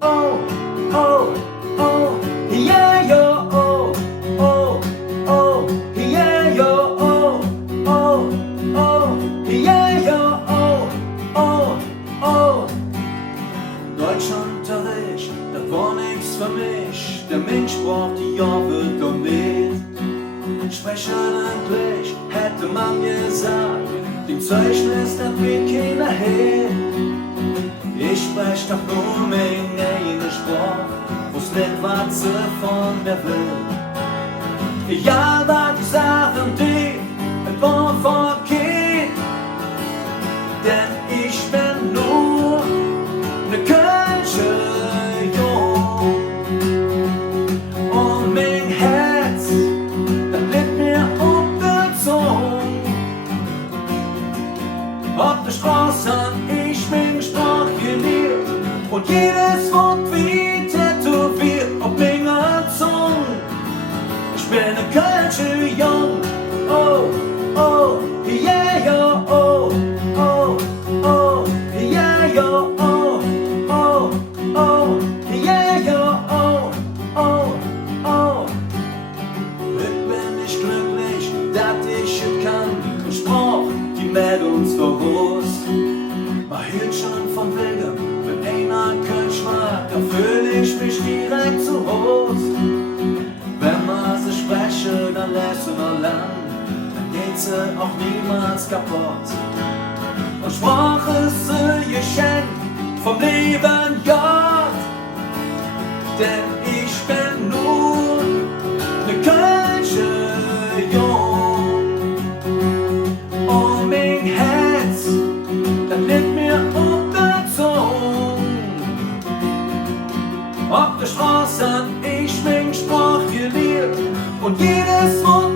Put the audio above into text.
Oh, oh, oh, yeah, yo, oh, oh, oh, yeah, yo, oh, oh, oh, yeah, yo, oh, oh, oh. Deutschunterricht, das war nix für mich. Der Mensch braucht die Jahre doch nicht. Sprechen Englisch, hätte man gesagt. Dem Zeugnis, das will keiner hin. Ich sprech doch nur meine Sprache, wo's nicht was sie von mir will. Ja, was die Sachen, die war verkehrt, denn ich bin nur ne Kölsche Jung. Und mein Herz, das liegt mir auf der Zunge. Auf der Straße hab ich mein Sprach gelehrt und jedes Wort wie tätowiert auf meiner Zunge. Ich bin ein Kölsche Jung, oh, oh, yeah, yo, oh, oh, oh, yeah, yo, oh, oh, oh, yeah, yo, oh, oh, oh. Ich bin nicht glücklich, dass ich es kann, und Sprach, die mit uns voraus. Man hört schon von Wegen, wenn einer Kölsch mag, dann fühl ich mich direkt zu Hause. Wenn man sie spreche, dann lässt man lang, dann geht sie auch niemals kaputt. Und Sprache ist ein Geschenk vom lieben Gott, denn ich bin nur ne Kölsche Jung. Und mein Herz, das liegt mir auf der Zunge. Auf der Straße hab ich mein Sprach gelehrt und jedes Wort